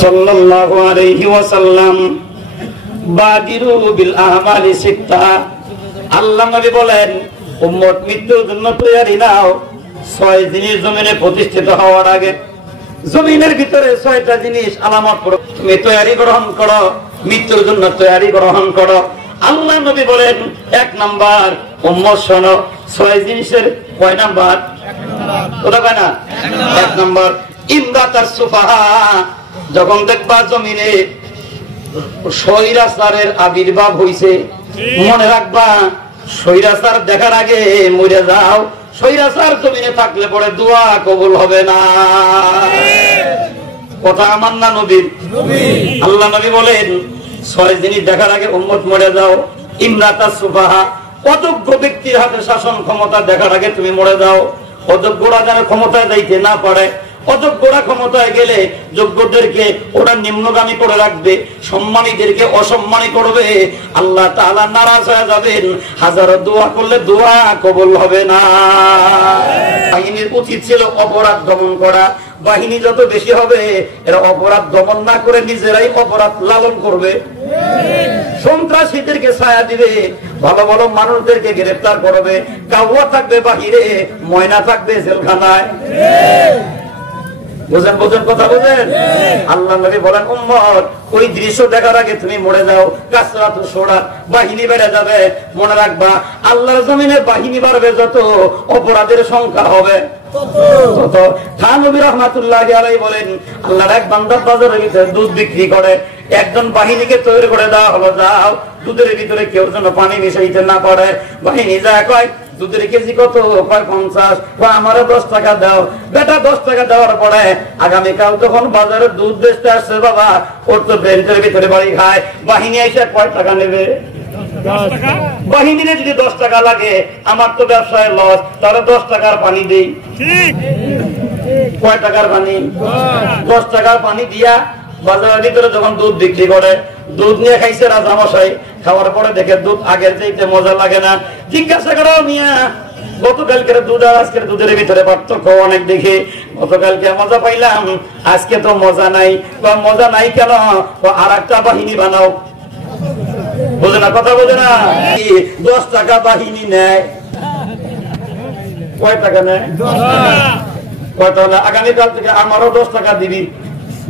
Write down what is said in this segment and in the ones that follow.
সাল্লাল্লাহু আলাইহি ওয়াসাল্লাম বাদিরু বিল আমালি সিত্তা। আল্লাহ নবী বলেন, উম্মত মৃত্যুর জন্য তৈরি নাও 6 জিনিস জমিনে প্রতিষ্ঠিত হওয়ার আগে। জমিনের ভিতরে 6টা জিনিস আলামত করো, তুমি তৈরি গ্রহণ করো, মৃত্যুর জন্য তৈরি গ্রহণ করো। আল্লাহ নবী বলেন, 1 নাম্বার, উম্মত শোনো, 6 জিনিসের কয় নাম্বার? ওটা কয় না? 1 নাম্বার, ইমরাতাস সুফাহা। যখন দেখবা জমিনে স্বৈরাচারের আবির্ভাব হইছে, মনে রাখবা স্বৈরাচার দেখার আগে মরে যাও। স্বৈরাচার জমিনে থাকলে পরে দোয়া কবুল হবে না। কথা আমার না নবীর? আল্লাহ নবী বলেন, 6 জিনিস দেখার আগে উম্মত মরে যাও। ইমরাতাস সুফাহা, অযোগ্য ব্যক্তির হাতে শাসন ক্ষমতা দেখার আগে তুমি মরে যাও। অযোগ্যরা যেন ক্ষমতায় যাইতে না পারে। অযোগ্যরা ক্ষমতায় গেলে যোগ্যদেরকে ওরা নিম্নগামী করে রাখবে, সম্মানীদেরকে অসম্মানী করবে। আল্লাহ তাআলা নারাজ হয়ে যাবেন। হাজারো দোয়া করলে দোয়া কবুল হবে না। বাহিনীর উচিত ছিল অপরাধ দমন করা। বাহিনী যত বেশি হবে, এরা অপরাধ দমন না করে নিজেরাই অপরাধ লালন করবে। সন্ত্রাসীদেরকে ছায়া দিবে, ভালো ভালো মানুষদেরকে গ্রেফতার করবে। কাউয়া থাকবে বাহিরে, ময়না থাকবে জেলখানায়। বুঝেন বুঝেন কথা বুঝেন? আল্লাহ নবী বলেন, উম্মত ওই দৃশ্য দেখার আগে তুমি মরে যাও। কাসরাতু সুরাত, বাহিনী বেড়ে যাবে। মনে রাখবা, আল্লাহর জমিনে বাহিনী বাড়বে যত, অপরাধের সংখ্যা হবে তত। খান নবী রাহমাতুল্লাহি আলাইহি বলেন, আল্লাহর এক বান্দা বাজারের ভিতরে দুধ বিক্রি করে। একজন বাহিনীকে তৈরি করে দেওয়া হলো, যাও দুধের ভিতরে কেউ যেন পানি মিশাইতে না পারে। বাহিনী যায়, কয় দুধের কেজি কত? কয় 50। আমারও 10 টাকা দাও। বেটা 10 টাকা দেওয়ার পরে আগামীকাল যখন বাজারে দুধ বেচতে আসছে, বাবা ওর তো বেঞ্চের ভিতরে বাড়ি খায়। বাহিনী এসে কয় টাকা নেবে? বাহিনীর যদি 10 টাকা লাগে, আমার তো ব্যবসায় লস, তাহলে 10 টাকার পানি দেই। কয় টাকার পানি? 10 টাকার পানি দিয়া বাজারের ভিতরে যখন দুধ বিক্রি করে, দুধ নিয়ে খাইছে রাজামশাই। খাওয়ার পরে দেখে দুধ আগের চাইতে মজা লাগে না। জিজ্ঞাসা করো, মিয়া গতকালকের দুধ আর আজকের দুধের ভিতরে পার্থক্য অনেক দেখে। গতকালকে মজা পাইলাম, আজকে তো মজা নাই। মজা নাই কেন? আর একটা বাহিনী বানাও। বোঝে না, কথা বোঝে না। 10 টাকা বাহিনী নেয়। কয় টাকা নেয়? কয়টা হলে আগামীকাল থেকে আমারও 10 টাকা দিবি।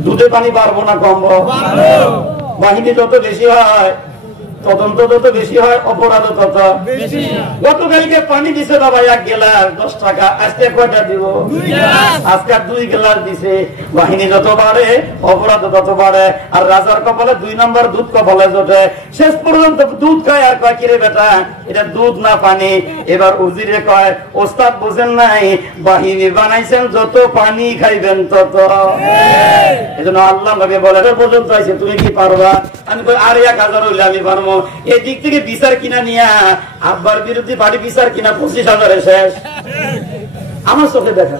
দুধে পানি বাড়বো না কমবো? বাহিনী যত বেশি হয়, তদন্ত যত বেশি হয়, অপরাধ তত বেশি। গতকালকে পানি দিছে বাবা 1 গ্লাস 10 টাকা, আজকে কয়টা দিব? আজকে 2 গ্লাস দিছে। বাহিনী যত বাড়ে, অপরাধ তত বাড়ে। আর রাজার কপালে 2 নম্বর দুধ কপালে জোটে। শেষ পর্যন্ত দুধ খায় আর কয়, কিরে বেটা এটা দুধ না পানি? এবার উজিরে কয়, ওস্তাদ বুঝেন নাই, বাহিনী বানাইছেন যত, পানি খাইবেন তত। এজন্য আল্লাহ নবী বলে, পর্যন্ত আইছে, তুমি কি পারবা? আমি কই, আর 1000 হইলে আমি পারবো। এদিক থেকে বিচার কিনা নিয়া আব্বার বিরুদ্ধে বাড়ি বিচার কিনা 25,000 শেষ। আমার চোখে দেখা।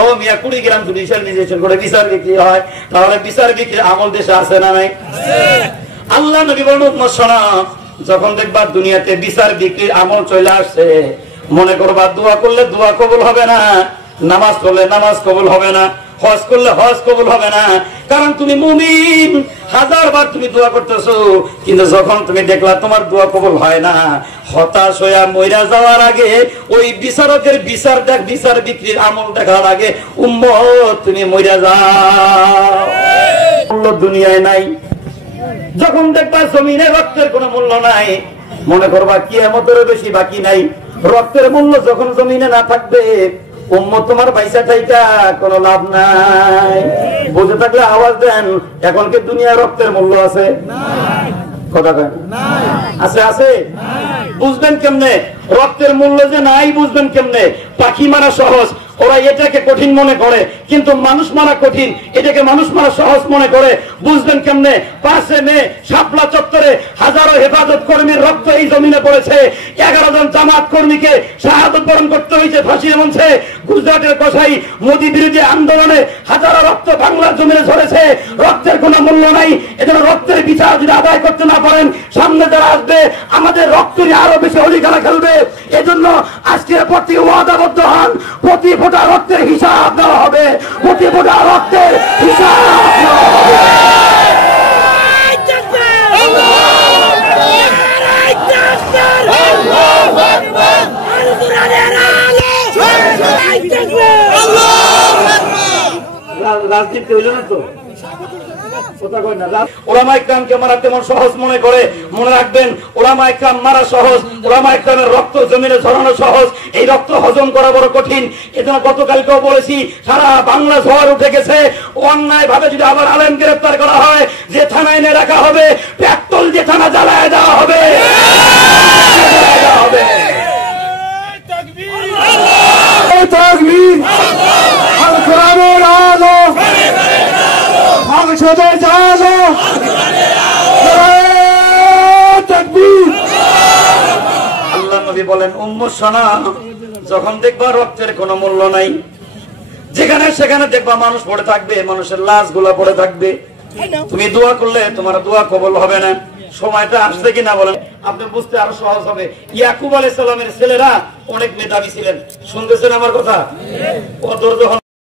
ও মিয়া, 20 গ্রাম জুডিশিয়ালাইজেশন করে বিচার বিক্রি হয়, তাহলে বিচার বিক্রির আমল দেশে আছে না নাই? আল্লাহ নবী বলেন, উম্মত শোনো, যখন দেখবা দুনিয়াতে বিচার বিক্রির আমল চলে আসছে, মনে করবা দোয়া করলে দোয়া কবুল হবে না, নামাজ পড়লে নামাজ কবুল হবে না, হজ করলে হজ কবুল হবে না। কারণ তুমি মুমিন, 1000 বার তুমি দোয়া করতেছো, কিন্তু যখন তুমি দেখলা তোমার দোয়া কবুল হয় না, হতাশ হইয়া মইরা যাওয়ার আগে, ওই বিচারকের বিচার দেখ, বিচার বিক্রির আমল দেখার আগে উম্মত তুমি মইরা যাও। দুনিয়ায় নাই। যখন দেখবা জমিনে রক্তের কোনো মূল্য নাই, মনে করবা কিয়ামতেরও বেশি বাকি নাই। রক্তের মূল্য যখন জমিনে না থাকবে, উম্মত তোমার পয়সা চাইটা কোনো লাভ নাই। বুঝে থাকলে আওয়াজ দেন, এখন কি দুনিয়া রক্তের মূল্য আছে? কথা কেন আছে? আছে। বুঝবেন কেমনে রক্তের মূল্য যে নাই? বুঝবেন কেমনে? পাখি মারা সহজ, ওরা এটাকে কঠিন মনে করে, কিন্তু মানুষ মারা কঠিন, এটাকে মানুষ মারা সহজ মনে করে। বুঝবেন কেমনে? 5 মে শাপলা চত্বরে হাজারো হেফাজত কর্মীর রক্ত এই জমিনে পড়েছে। 11 জন জামাত কর্মীকে শাহাদত বরণ করতে হয়েছে ফাঁসির মঞ্চে। গুজরাটের কসাই মোদী বিরোধী আন্দোলনে হাজারো রক্ত বাংলার জমিনে ঝরেছে। রক্তের কোনো মূল্য নাই। এজন্য রক্তের বিচার যদি আদায় করতে না পারেন, সামনে যারা আসবে আমাদের রক্ত নিয়ে আরো বেশি হোলি খেলা খেলবে। এজন্য আজকের পর থেকে ওয়াদাবদ্ধ হন, প্রতি ফোঁটা রক্তের হিসাব দেওয়া হবে, প্রতি ফোঁটা রক্তের হিসাব দেওয়া হবে। ওলামা ইকরামকে মারা তেমন সহজ মনে করে, মনে রাখবেন ওলামা ইকরাম মারা সহজ, ওলামা ইকরামের রক্ত জমিনে ঝরানো সহজ, এই রক্ত হজম করা বড় কঠিন। এজন্য গতকালকেও বলেছি, সারা বাংলা ঝড় উঠে গেছে। অন্যায় ভাবে যদি আবার আলেম গ্রেফতার করা হয়, যে থানায় এনে রাখা হবে, পেট্রোল যে থানা জ্বালায় দেওয়া হবে। আল্লাহ নবী বলেন, উম্মু সানা, যখন দেখবা রক্তের কোনো মূল্য নাই, যেখানে সেখানে দেখবা মানুষ পড়ে থাকবে, মানুষের লাশ গুলা পড়ে থাকবে, তুমি দোয়া করলে তোমার দোয়া কবুল হবে না। সময়টা আসছে কিনা বলেন, আপনি বুঝতে আরো সহজ হবে। ইয়াকুব আলাইহিস সালামের ছেলেরা অনেক মেধাবী ছিলেন, শুনতেছেন আমার কথা?